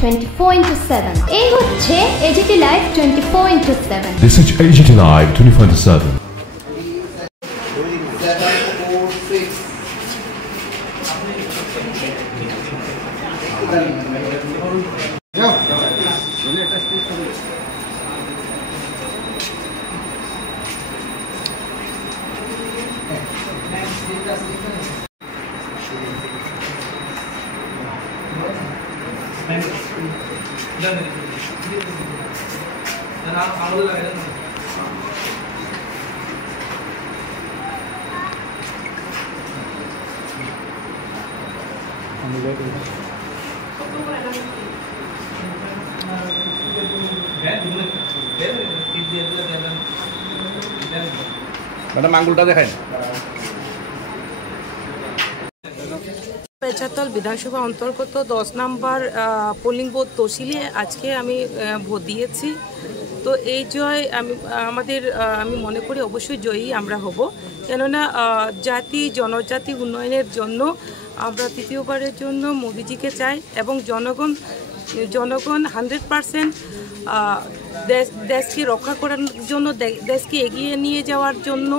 24/7 এই হচ্ছে AGT Live 24/7 This is AGT Live 24/7 madam আঙ্গুলটা দেখাই। পেছাতল বিধানসভা অন্তর্গত 10 নম্বর পোলিং বুথ তহসিলে আজকে আমি ভোট দিয়েছি। তো এই জয় আমি মনে করি অবশ্যই জয়ী আমরা হব, কেননা জাতি জনজাতি উন্নয়নের জন্য আমরা তৃতীয়বারের জন্য মোদিজিকে চাই এবং জনগণ 100% দেশকে রক্ষা করার জন্য, দেশকে এগিয়ে নিয়ে যাওয়ার জন্য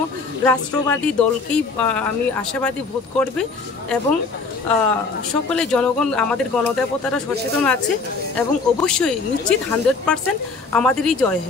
রাষ্ট্রবাদী দলকেই আমি আশাবাদী ভোট করবে এবং সকলে জনগণ আমাদের গণদেবতারা সচেতন আছে এবং অবশ্যই নিশ্চিত 100% আমাদেরই জয় হবে।